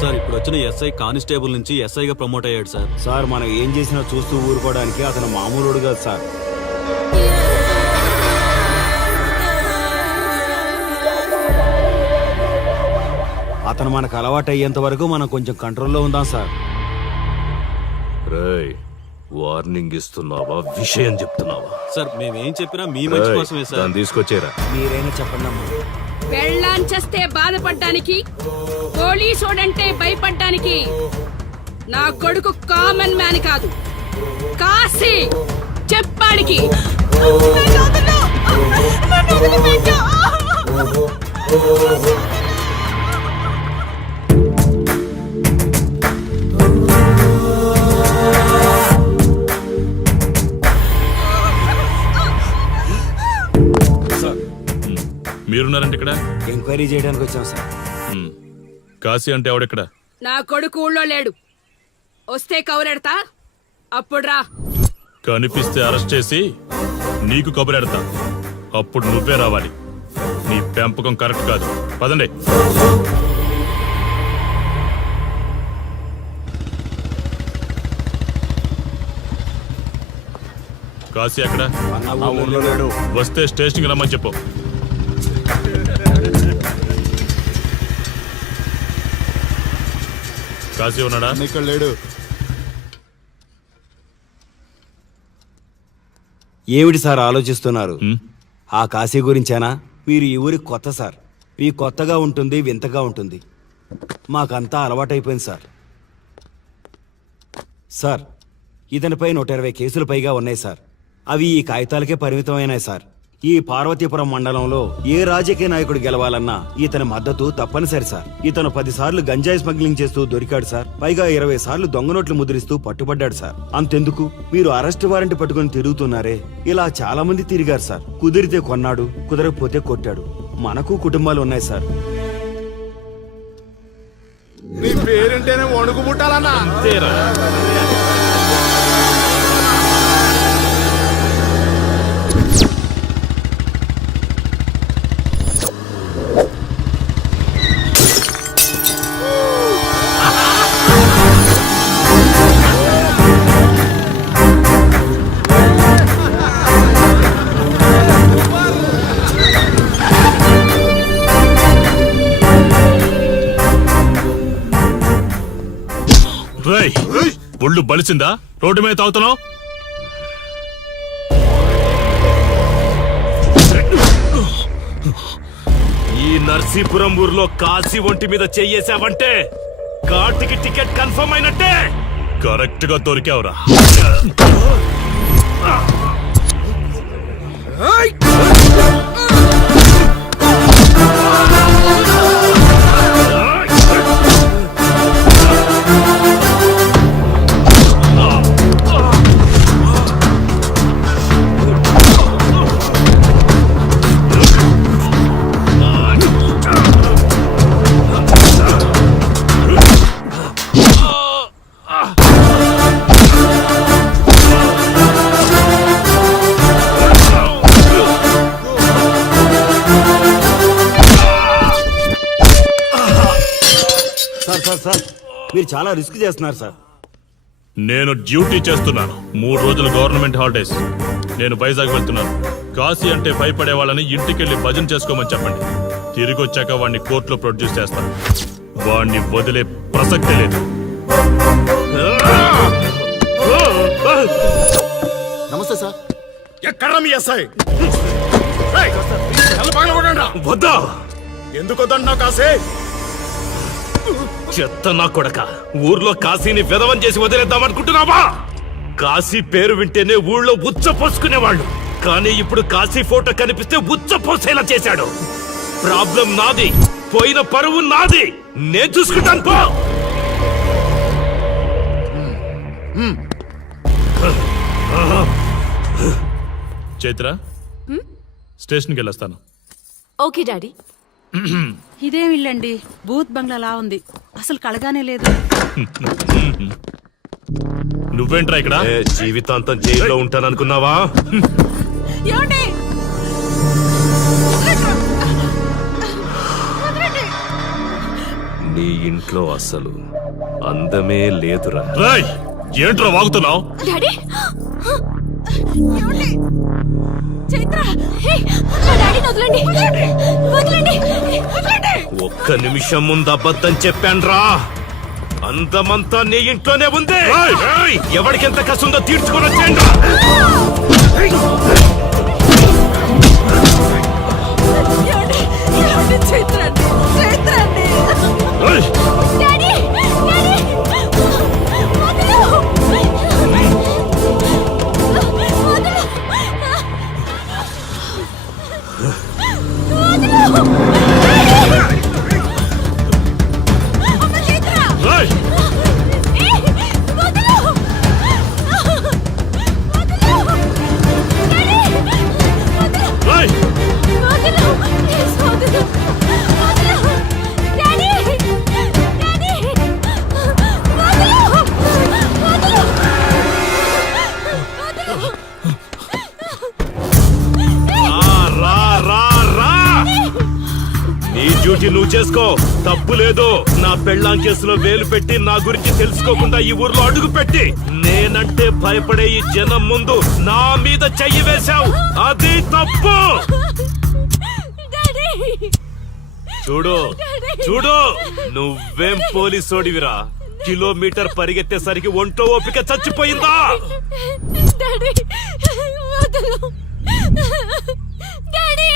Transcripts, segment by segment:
Sir ఇప్పుడు వచ్చిన SI constable నుంచి ఎస్ఐగా ప్రమోట్ అయ్యాడు సార్. సార్ మనం ఏం చేసినా చూస్తూ ఊరుకోవడానికి అతను మామూలుడు కాదు సార్. అతను మనకు అలవాటు అయ్యేంత వరకు మనం కొంచెం కంట్రోల్లో ఉందాం సార్. రేయ్, వార్నింగ్ ఇస్తున్నావా విషయం చెప్తున్నావా? సార్ మేమేం చెప్పినా మీ మంచి కోసమే సార్. దాన్ని తీసుకొచ్చేరా. మీరైనా చెప్పండి అమ్మా. పెళ్ళాంచేస్తే బాధపడ్డానికి, పోలీసోడంటే భయపడ్డానికి నా కొడుకు కామన్ మ్యాన్ కాదు, కాశీ చెప్పాడికి. మీరున్నారంటే ఇక్కడ ఎంక్వైరీ చేయడానికి వచ్చాం సార్. కాశీ అంటే ఎవడెక్కడ? నా కొడుకు ఊళ్ళో లేడు, వస్తే కౌరెడతా, అప్పుడు రా. కనిపిస్తే అరెస్ట్ చేసి నీకు కబురెడతా, అప్పుడు నువ్వే రావాలి. నీ పెంపకం కరెక్ట్ కాదు. పదండి. కాశీ ఎక్కడ? ఊర్లో లేడు. వస్తే స్టేషన్కి రమ్మని చెప్పు. కాశీ ఉన్నాడా? ఇక్కడ లేడు. ఏమిటి సార్ ఆలోచిస్తున్నారు? ఆ కాశీ గురించేనా? మీరు ఈ ఊరికి కొత్త సార్. మీ కొత్తగా ఉంటుంది, వింతగా ఉంటుంది. మాకంతా అలవాటైపోయింది సార్. సార్, ఇతనిపై 120 కేసులు పైగా ఉన్నాయి సార్. అవి ఈ కాగితాలకే పరిమితమైనాయి సార్. ఈ పార్వతీపురం మండలంలో ఏ రాజకీయ నాయకుడు గెలవాలన్నా ఇతని మద్దతు తప్పనిసరి సార్. ఇతను 10 సార్లు గంజాయి స్మగ్లింగ్ చేస్తూ దొరికాడు సార్. పైగా 20 సార్లు దొంగ నోట్లు ముద్రిస్తూ పట్టుబడ్డాడు సార్. అంతెందుకు, మీరు అరెస్ట్ వారెంట్ పట్టుకుని తిరుగుతున్నారే, ఇలా చాలా మంది తిరిగారు సార్. కుదిరితే కొన్నాడు, కుదరకపోతే కొట్టాడు. మనకు కుటుంబాలు ఉన్నాయి సార్. నీ పేరుంటేనే వణుకు పుట్టాలన్నా. ఒళ్ళు బలిసిందా? రోడ్డు మీద తాగుతున్నావు? ఈ నర్సీపురం ఊర్లో కాశీ ఒంటి మీద చెయ్యేసావంటే కార్తికి టికెట్ కన్ఫర్మ్ అయినట్టే. కరెక్ట్ గా దొరికావురా. సార్, మీరు చాలా రిస్క్ చేస్తున్నారు సార్. నేను డ్యూటీ చేస్తున్నాను. 3 రోజులు గవర్నమెంట్ హాలిడేస్. నేను వైజాగ్ వెళ్తున్నాను. కాశీ అంటే భయపడే వాళ్ళని ఇంటికెళ్ళి భజన చేసుకోమని చెప్పండి. తిరిగి వచ్చాక వాడిని కోర్టులో ప్రొడ్యూస్ చేస్తాను. వాడిని వదిలే ప్రసక్తే లేదు. నమస్తే సార్. ఎక్కడ మీ ఎస్ఐ? వద్దా? ఎందుకు వద్దంటున్నావు కాశీ? చెత్త నా కొడక, ఊర్లో కాశీని విధవం చేసి వదిలేద్దామనుకుంటున్నావా? కాశీ పేరు వింటేనే ఊళ్ళో ఉచ్చ పోసుకునేవాళ్ళు, కానీ ఇప్పుడు కాశీ ఫోటో కనిపిస్తే ఉచ్చ పోసేలా చేశాడు. ప్రాబ్లం నాది, పోయిన పరువు నాది. నేను చూసుకుంటాను పో. చైత్ర, స్టేషన్కి వెళ్ళొస్తాను. Okay daddy. ఇదేం ఇల్లండి, బూత్ బంగ్లాలా ఉంది. అసలు కళగానే లేదు. నువ్వేంట్రా ఇక్కడ? జీవితాంతం జైల్లో ఉంటాననుకున్నావా? నీ ఇంట్లో అసలు అందమే లేదురా. రేయ్ ఏంట్రా వాగుతున్నావు? డాడీ ఏమండి? చైత్ర హే, మా డాడీని వదలండి వదలండి వదలండి. ఒక్క నిమిషం ముందు అబద్ధం చెప్పాన్రా. అందమంతా నీ ఇంట్లోనే ఉంది. ఏయ్, ఎవడికెంత కసుందో తీర్చుకొని వచ్చేయండి. ఏమండి? ఏమండి? చైత్ర అండి చైత్ర అండి. డాడీ డాడీ వదలు. డ్యూటీ నువ్వు చేసుకో, తప్పు లేదు. నా పెళ్ళాం కేసులో వేలు పెట్టి నా గురించి తెలుసుకోకుండా ఈ ఊర్లో అడుగు పెట్టి నేనంటే భయపడే ఈ జనం ముందు నా మీద చెయ్యి వేశావు, అది తప్పు. చూడు చూడు, నువ్వేం పోలీసోడివిరా. కిలోమీటర్ పరిగెత్తేసరికి ఒంటో ఓపిక చచ్చిపోయిందా? డాడీ వదలు. డాడీ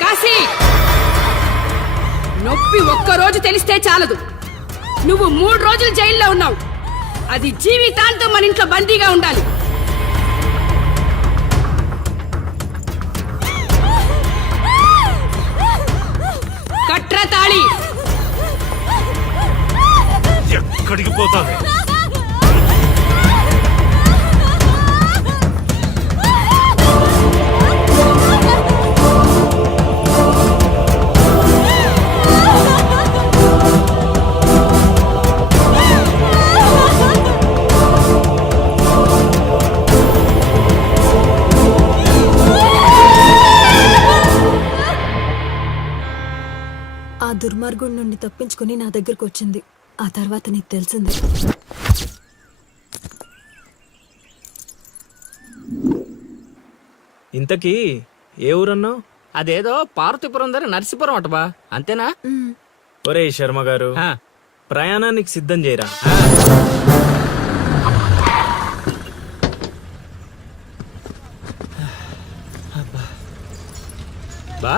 కాశీ, నొప్పి ఒక్కరోజు తెలిస్తే చాలదు. నువ్వు 3 రోజులు జైల్లో ఉన్నావు. అది జీవితాంతం మన ఇంట్లో బందీగా ఉండాలి. కట్ర తాళి. ఎక్కడికి పోతావే? ఆ దుర్మార్గుడి నుండి తప్పించుకుని నా దగ్గరకు వచ్చింది. ఆ తర్వాత నీకు తెలిసింది. ఇంతకీ ఏ ఊరన్నావు? అదేదో పార్వతీపురం దగ్గర నరసీపురం అటబా, అంతేనా? ఒరే శర్మ గారు, ప్రయాణానికి సిద్ధం చేయరా. బా,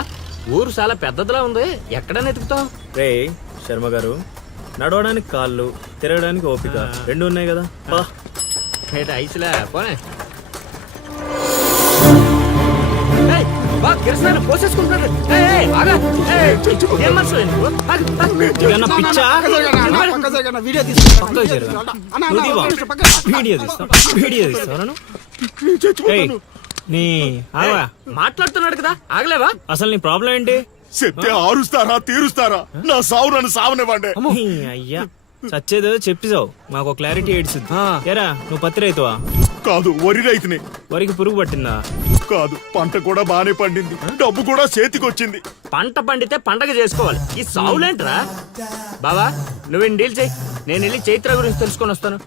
ఊరు చాలా పెద్దదిలా ఉంది. ఎక్కడ వెతుకుతావు? రే శర్మ గారు, నడవడానికి కాళ్ళు, తిరగడానికి ఓపిక 2 ఉన్నాయి కదా. ఐసులా పోనే. పోసేసుకుంటారు. మాట్లాడుతున్నాడు కదా, ఆగలేవా? అసలు నీ ప్రాబ్లం ఏంటి? చెప్తే ఆరుస్తారా తీరుస్తారా? నా సావు నన్ను సావనివ్వండి. అయ్యా చచ్చేదో చెప్పిసావు, మాకు క్లారిటీ ఏడ్చుద్ది. ఏరా, నువ్వు పత్తి రైతువా? కాదు, వరి రైతుని. వరికి పురుగు పట్టిందా? కాదు, పంట కూడా బానే పండింది, డబ్బు కూడా చేతికొచ్చింది. పంట పండితే పండగ చేసుకోవాలి, ఈ సావులేంట్రా? బావా, నువ్వేం డీల్ చేయి, నేను వెళ్ళి చైత్ర గురించి తెలుసుకొని వస్తాను.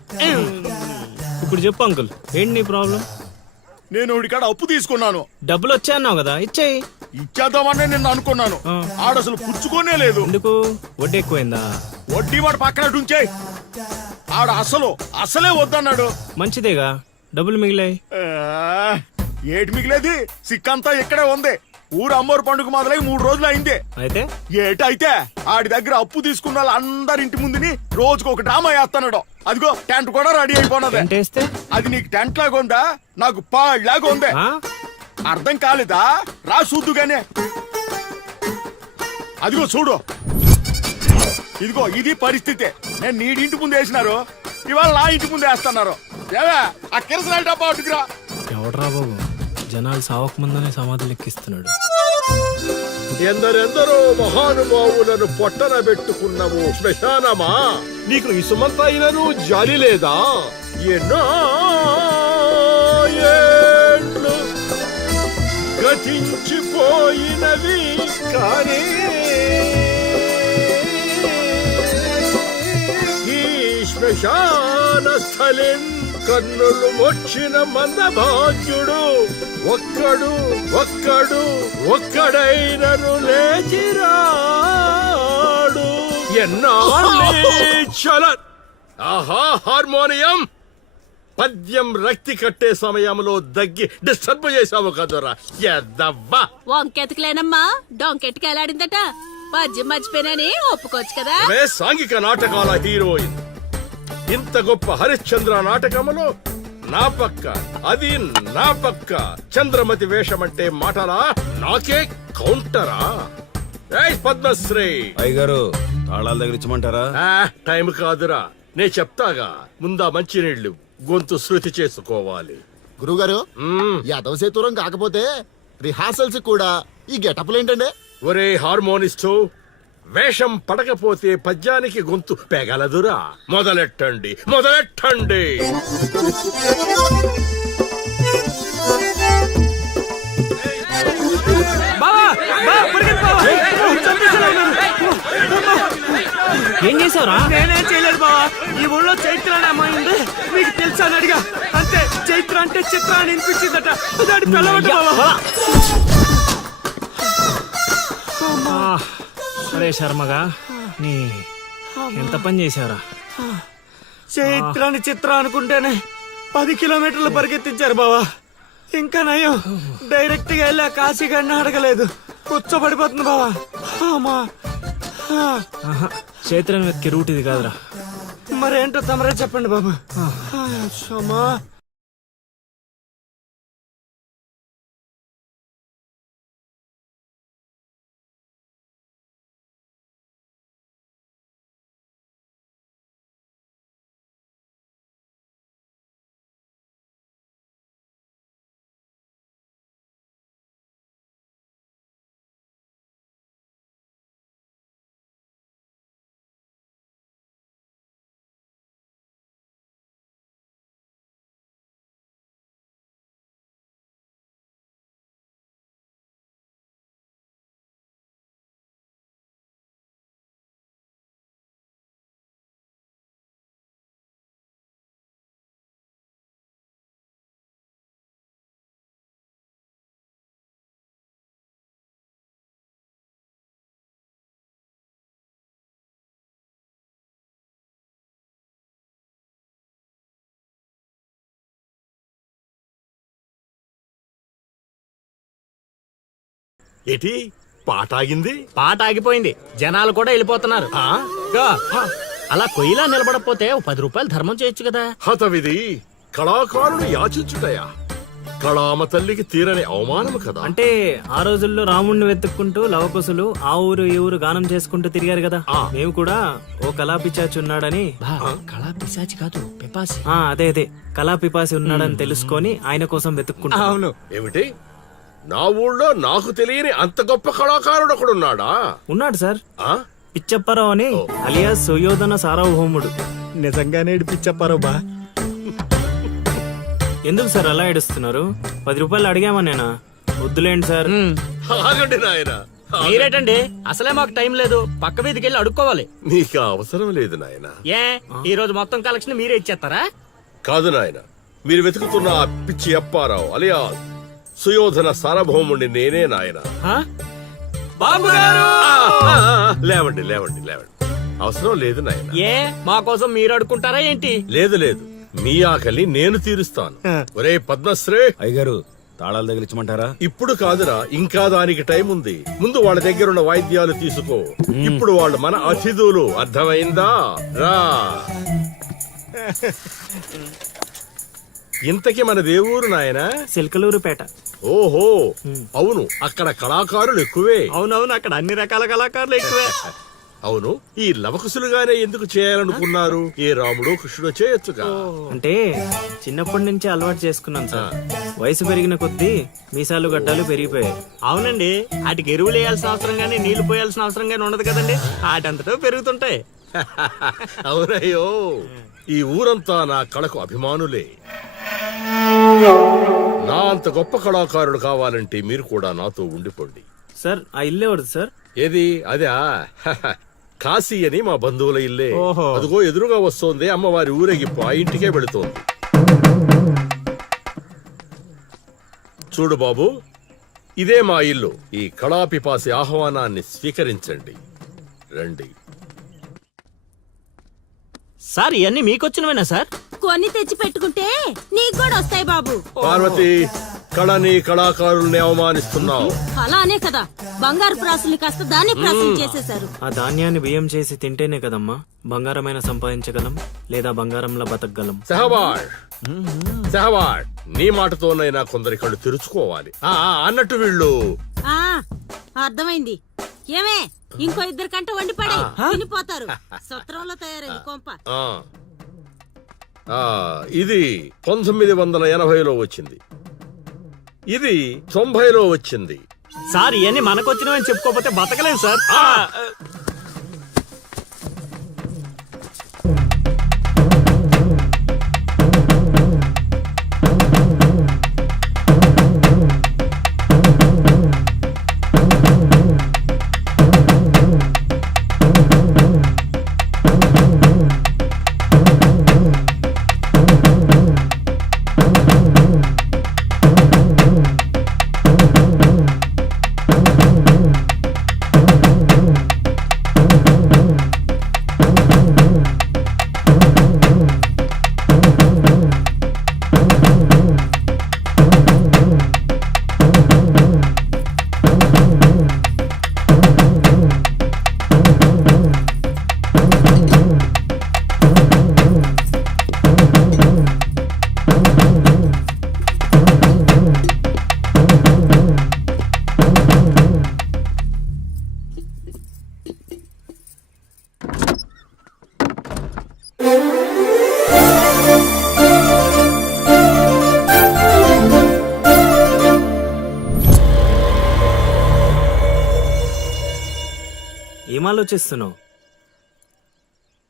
ఇప్పుడు చెప్పు అంకుల్, ఏంటి నీ ప్రాబ్లం? నేను కాడ అప్పు తీసుకున్నాను. డబ్బులు వచ్చాయన్నావు కదా, ఇచ్చేయి. ఇచ్చేద్దామని నిన్ను అనుకున్నాను ఆడసలు పుచ్చుకోనే లేదు. ఎందుకు వడ్డీ ఎక్కువైందా? వడ్డీ వాడు పక్కన ఉంచే. ఆడ అసలే వద్దన్నాడు. మంచిదేగా, డబ్బులు మిగిలాయి. ఆ, ఏటి మిగిలేది? సిక్కంతా ఇక్కడే ఉంది. ఊరు అమ్మోరు పండుగ మొదలై 3 రోజులు అయింది. అయితే ఏటైతే ఆడి దగ్గర అప్పు తీసుకున్న వాళ్ళు అందరి ఇంటి ముందుని రోజుకు ఒక డ్రామా వేస్తున్నాడు. అదిగో టెంట్ కూడా రెడీ అయిపోయినది. ఏంటేస్తే అది నీకు టెంట్ లాగా ఉందా, నాకు పాళ్ళలాగా ఉంది. ఆ? అర్థం కాలేదా? రా చూద్దుగానే. అదిగో చూడు, ఇదిగో ఇది పరిస్థితి. నేను నీడింటి ముందు వేసినారు, ఇవాళ నా ఇంటి ముందు వేస్తున్నారు. ఏవే ఆ కిరసనాయిల డబ్బా అటుకురా. ఎవడరా బాబు, జనాలు సావక ముందనే సమాధులు ఎక్కిస్తున్నాడు. ఎందరెందరో మహానుభావులను పొట్టన పెట్టుకున్నావు శ్మశానమా, నీకు ఇసుమంతైనను జాలి లేదా? ఎన్నో ఏండ్లు గతించిపోయినవి కానీ ఈ శ్మశాన స్థలిన్ కన్నులు వచ్చిన మందభాగ్యుడు ఒక్కడైనను లేచిరాడు. ఎన్నాళ్ళ ఆహా హార్మోనియం పద్యం రక్తి కట్టే సమయంలో దగ్గి డిస్టర్బ్ చేసావు కదరా ఎద్దవ్వా. వంకెతకలేనమ్మా, డొంకెట్టుకు ఎలాడిందట. పద్యం మర్చిపోయినని ఒప్పుకోవచ్చు కదా. అవే సాంఘిక నాటకాల హీరోయిన్. ఇంత గొప్ప హరిశ్చంద్ర నాటకములో నా పక్క అది నా పక్క చంద్రమతి వేషమంటే మాటలా, నాకే కౌంటరా? ఏయ్ పద్మశ్రీ, అయ్యగారు తాళాల దగ్గర ఇచ్చమంటారా? టైం కాదురా, నే చెప్తాగా. ముందా మంచినీళ్లు గొంతు శృతి చేసుకోవాలి. గురుగారు యాదవ సేతురం కాకపోతే రిహార్సల్స్ కూడా ఈ గెటప్లు ఏంటండి? ఒరే హార్మోనిస్టు, వేషం పడకపోతే పద్యానికి గొంతు పెగలదురా. మొదలెట్టండి. ఏం చేసావురా? నేనేం చేయలేదు బావా. ఈ ఊళ్ళో చైత్ర అనే అమ్మాయి ఉంది, మీకు తెలుసా అని అడిగా. అంతే, చైత్ర అంటే చిత్ర అని వినిపించిందట. దాని పిల్లవట బావా. అరే శర్మగా, నీ ఎంత పని చేశారా? చైత్రాన్ని చిత్ర అనుకుంటేనే 10 కిలోమీటర్లు పరిగెత్తించారు బావా. ఇంకా నయం, డైరెక్ట్ గా వెళ్ళా కాశీగాడిని అడగలేదు. కూర్చోబడిపోతుంది బావా. అమ్మా, చైత్రం వెతికి రూట్ ఇది కాదురా. మరేంటో తమరే చెప్పండి బాబు. అమ్మా, ఏటి పాట ఆగింది? పాట ఆగిపోయింది, జనాలు కూడా వెళ్ళిపోతున్నారు. అలా కొయ్యిలా నిలబడపోతే 10 రూపాయలు ధర్మం చేయొచ్చు కదా. హతవిధి కళాకారుడు యాచించుటయా? కళామ తల్లికి తీరని అవమానము కదా. అంటే ఆ రోజుల్లో రాముణ్ణి వెతుక్కుంటూ లవకుశులు ఆ ఊరు ఈ ఊరు గానం చేసుకుంటూ తిరిగారు కదా. మేము కూడా ఓ కళా పిశాచి ఉన్నాడని. కళా పిశాచి కాదు, పిపాసి. అదే కళా పిపాసి ఉన్నాడని తెలుసుకొని ఆయన కోసం వెతుక్కుంటా. అవును. ఏమిటి, నా ఊళ్ళో నాకు తెలియని అంత గొప్ప కళాకారుడు ఒకడున్నాడా? ఉన్నాడు సార్, ఆ? పిచ్చప్పారావు అని, అలియాస్ సుయోధన సార్వభౌముడు. నిజంగానే ఏడిపించప్పారు బా. ఎందుకు సార్ అలా ఏడుస్తున్నారు? 10 రూపాయలు అడిగామా నేనా? వద్దులేండి సార్. ఆగండి నాయన. మీరేటండి, అసలే మాకు టైం లేదు. పక్క వీధికి వెళ్ళి అడుక్కోవాలి. నీకు అవసరం లేదు నాయన. ఏ ఈ రోజు మొత్తం కలెక్షన్ మీరే ఇచ్చేస్తారా? కాదు నాయన, మీరు వెతుకుతున్న ఆ పిచ్చి అప్పారావు అలియా సుయోధన సార్వభౌముణ్ణి నేనే నాయన. బాబు గారు లేవండి లేవండి లేవండి, అవసరం లేదు నాయన. ఏ మా కోసం మీరు అడుకుంటారా ఏంటి? లేదు లేదు, మీ ఆకలి నేను తీరుస్తాను. ఒరే పద్మశ్రీ, అయ్యగారు తాళాలు తగిలించమంటారా? ఇప్పుడు కాదురా, ఇంకా దానికి టైం ఉంది. ముందు వాళ్ళ దగ్గరున్న వాయిద్యాలు తీసుకో. ఇప్పుడు వాళ్ళు మన అతిథులు, అర్థమైందా? రా. ఇంతకీ మన దేవురు నాయనా? సిల్కలూరుపేట. ఓహో, అవును, అక్కడ కళాకారులు ఎక్కువే. అవునవును, అక్కడ అన్ని రకాల కళాకారులు ఎక్కువే. అవును, ఈ లవకుశులుగానే ఎందుకు చేయాలనుకున్నారు? ఏ రాముడో కృష్ణుడో చేయొచ్చుగా. అంటే చిన్నప్పటి నుంచి అలవాటు చేసుకున్నాను సార్. వయసు పెరిగిన కొద్దీ మీసాలు గడ్డాలు పెరిగిపోయాయి. అవునండి, వాటికి ఎరువులు వేయాల్సిన అవసరం గానీ నీళ్లు పోయాల్సిన అవసరం గానీ ఉండదు కదండి, వాటంతటో పెరుగుతుంటాయి. అవునయ్యో, ఈ ఊరంతా నా కళకు అభిమానులే. నా అంత గొప్ప కళాకారుడు కావాలంటే మీరు కూడా నాతో ఉండిపోండి. సార్ ఆ ఇల్లే వద్దు సార్. ఏది అదా? కాశీ అని మా బంధువుల ఇల్లే. ఓహో. అదిగో ఎదురుగా వస్తోంది అమ్మవారి ఊరేగింపు, ఆ ఇంటికే వెళుతోంది. చూడు బాబు, ఇదే మా ఇల్లు. ఈ కళాపిపాసి ఆహ్వానాన్ని స్వీకరించండి. రండి. సార్ ఇవన్నీ మీకొచ్చినవేనా సార్? కొన్ని తెచ్చి పెట్టుకుంటే నీకు కూడా వస్తాయి బాబు. పార్వతి, కళని కళాకారుల్ని అవమానిస్తున్నావు. అలానే కదా బంగారు ప్రాసులు కాస్త దాన్ని ప్రాసులు చేసేశారు. ఆ ధాన్యాన్ని బియ్యం చేసి తింటేనే కదమ్మా బంగారమైన సంపాదించగలం, లేదా బంగారంలో బతకగలం. సెహబాష్ సెహబాష్, నీ మాటతోనైనా కొందరి కళ్ళు తెరుచుకోవాలి. అన్నట్టు వీళ్ళు ఆ అర్థమైంది. ఏమే ఇంకో ఇద్దరు కంట వండి పడే తినిపోతారు. సత్రంలో తయారైంది కొంప. ఇది 1980లో వచ్చింది, ఇది 90లో వచ్చింది. సార్ ఇవన్నీ మనకొచ్చినవని చెప్పుకోకపోతే బతకలేదు సార్. ఏం ఆలోచిస్తున్నావు?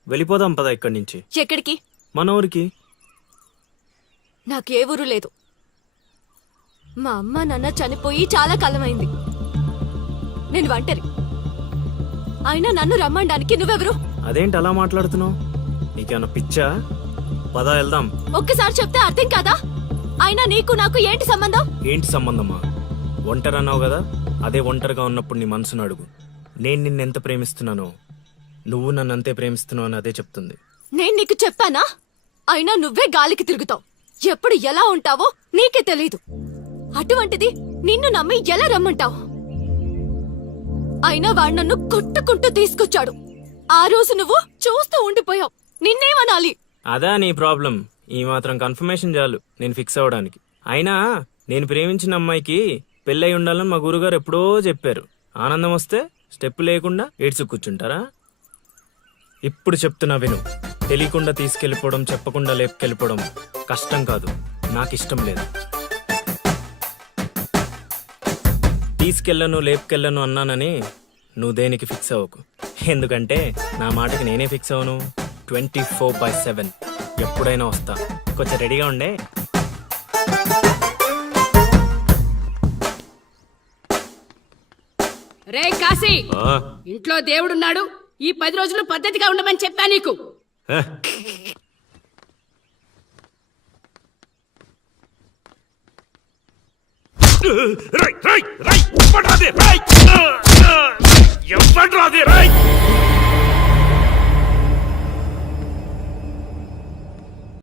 వెళ్ళిపోదాం పద ఇక్కడి నుంచి. ఎక్కడికి? మన ఊరికి. నాకే ఊరు లేదు. మా అమ్మ నాన్న చనిపోయి చాలా కాలమైంది. నేను ఒంటరి. అయినా నన్ను రమ్మడానికి నువ్వెవరు? అదేంటి అలా మాట్లాడుతున్నావు? నీకేమన్నా పిచ్చా? పద వెళ్దాం. ఒక్కసారి చెప్తే అర్థం కాదా? అయినా నీకు నాకు ఏంటి సంబంధం? ఏంటి సంబంధమా? ఒంటరి అన్నావు కదా, అదే ఒంటరిగా ఉన్నప్పుడు నీ మనసును అడుగు. నేను నిన్నెంత ప్రేమిస్తున్నానో నువ్వు నన్ను అంతే ప్రేమిస్తున్నావు అని అదే చెప్తుంది. నేను నీకు చెప్పానా? అయినా నువ్వే గాలికి తిరుగుతావు. ఎప్పుడు ఎలా ఉంటావో నీకే తెలీదు. అటువంటిది నిన్ను నమ్మి ఎలా రమ్మంటావు? అయినా వాడు నన్ను కొట్టుకుంటూ తీసుకొచ్చాడు. ఆ రోజు నువ్వు చూస్తూ ఉండిపోయావు. నిన్నేమనాలి? అదా నీ ప్రాబ్లం? ఈ మాత్రం కన్ఫర్మేషన్ చాలు నేను ఫిక్స్ అవ్వడానికి. అయినా నేను ప్రేమించిన అమ్మాయికి పెళ్ళై ఉండాలని మా గురుగారు ఎప్పుడో చెప్పారు. ఆనందం వస్తే స్టెప్ లేకుండా ఏడ్చి కూర్చుంటారా? ఇప్పుడు చెప్తున్నా విను. తెలియకుండా తీసుకెళ్ళిపోవడం, చెప్పకుండా లేపుకెళ్ళిపోవడం కష్టం కాదు, నాకిష్టం లేదు. తీసుకెళ్ళను లేపుకెళ్ళను అన్నానని నువ్వు దేనికి ఫిక్స్ అవ్వకు. ఎందుకంటే నా మాటకి నేనే ఫిక్స్ అవను. 24/7 ఎప్పుడైనా వస్తా. కొంచెం రెడీగా ఉండే. రే కాశీ, ఇంట్లో దేవుడున్నాడు. ఈ 10 రోజులు పద్ధతిగా ఉండమని చెప్పా నీకు. రై రై రై ఇవ్వడ్రాదే రై ఇవ్వడ్రాదే రై